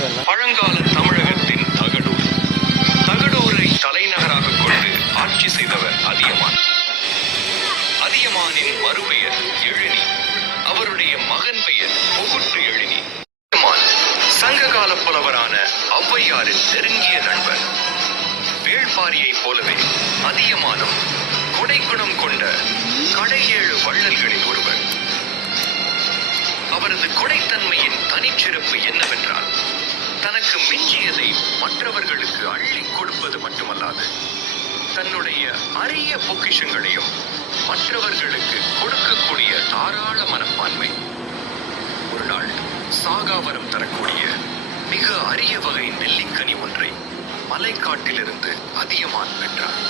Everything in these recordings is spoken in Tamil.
பழங்கால தமிழகத்தின் தகடூர். தகடூரை தலைநகராக கொண்டு ஆட்சி செய்தவர் அதியமான். அதியமானின் மறுபெயர் எழினி. அவருடைய மகன் பெயர் முகுட்டு எழினி. அதியமான் சங்ககால புலவரான ஔவையாரின் நெருங்கிய நண்பர். வேள்பாரியை போலவே அதியமானும் கொடைக்குணம் கொண்ட கடையேழு வள்ளல்களில் ஒருவர். அவரது கொடைத்தன்மையின் தனிச்சிறப்பு என்னவென்றால், தனக்கு மிஞ்சியதை மற்றவர்களுக்கு அள்ளி கொடுப்பது மட்டுமல்லாது, தன்னுடைய அரிய பொக்கிஷங்களையும் மற்றவர்களுக்கு கொடுக்கக்கூடிய தாராள மனப்பான்மை. ஒரு நாள் சாகாவரம் தரக்கூடிய மிக அரிய வகை நெல்லிக்கனி ஒன்றை மலைக்காட்டிலிருந்து அதியமான் பெற்றார்.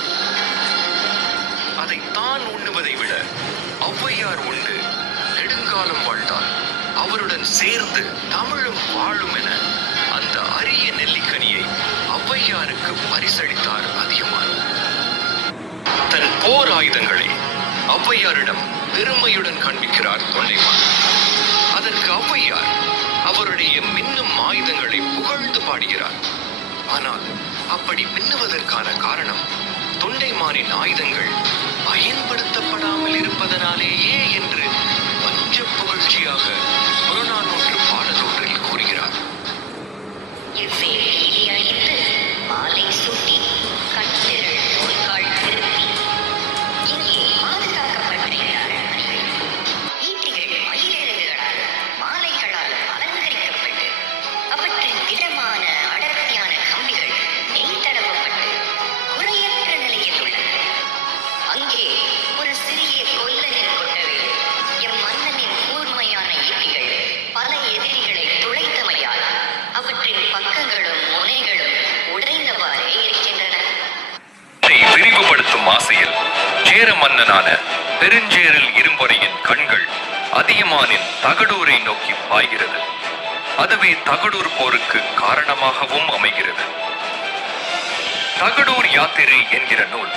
அதை தான் உண்ணுவதை விட ஔவையார் உண்டு நெடுங்காலம் வாழ்ந்தால் அவருடன் சேர்ந்து தமிழும் வாழும் என அந்த அரிய நெல்லிக்கனியை ஔவையாருக்கு பரிசளித்தார் அதியமான். தன் போர் ஆயுதங்களை ஔவையாரிடம் பெருமையுடன் காண்பிக்கிறார் தொண்டைமான். அதற்கு ஔவையார் அவருடைய மின்னும் ஆயுதங்களை புகழ்ந்து பாடுகிறார். ஆனால் அப்படி மின்னுவதற்கான காரணம் தொண்டைமானின் ஆயுதங்கள் பயன்படுத்தப்படாமல் இருப்பதனாலேயே என்று பஞ்ச புகழ்ச்சியாக புறநானூற்று பாடலொன்றில் கூறுகிறார். விரிவுபடுத்தும் ஆசையில் சேர மன்னனான பெருஞ்சேரல் இரும்பொறையின் கண்கள் அதியமானின் தகடூரை நோக்கி பாய்கிறது. அதுவே தகடூர் போருக்கு காரணமாகவும் அமைகிறது. தகடூர் யாத்திரை என்கிற நூல்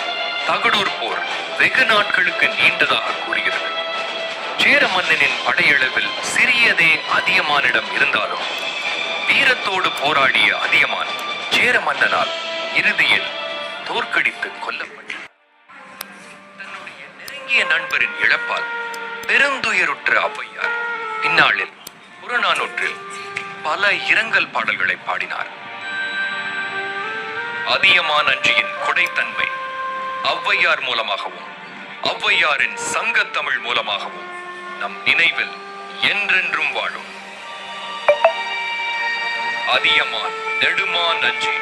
தகடூர் போர் வெகு நாட்களுக்கு நீண்டதாக கூறுகிறது. சேர மன்னனின் படையளவில் சிறியதே அதியமானிடம் இருந்தாலும் வீரத்தோடு போராடிய அதியமான் சேர மன்னனால் இறுதியில் தோற்கடித்து கொல்லப்பட்டார். தன்னுடைய நெருங்கிய நண்பரின் இழப்பால் பெருந்துயருற்ற ஔவையார் பின்னாளில் புறநானூற்றில் பல இரங்கல் பாடல்களை பாடினார். அதியமான் அஞ்சியின் கொடைத்தன்மை ஔவையார் மூலமாகவும் ஔவையாரின் சங்கத்தமிழ் மூலமாகவும் நம் நினைவில் என்றென்றும் வாழும். அதியமான் நெடுமான் அஞ்சி.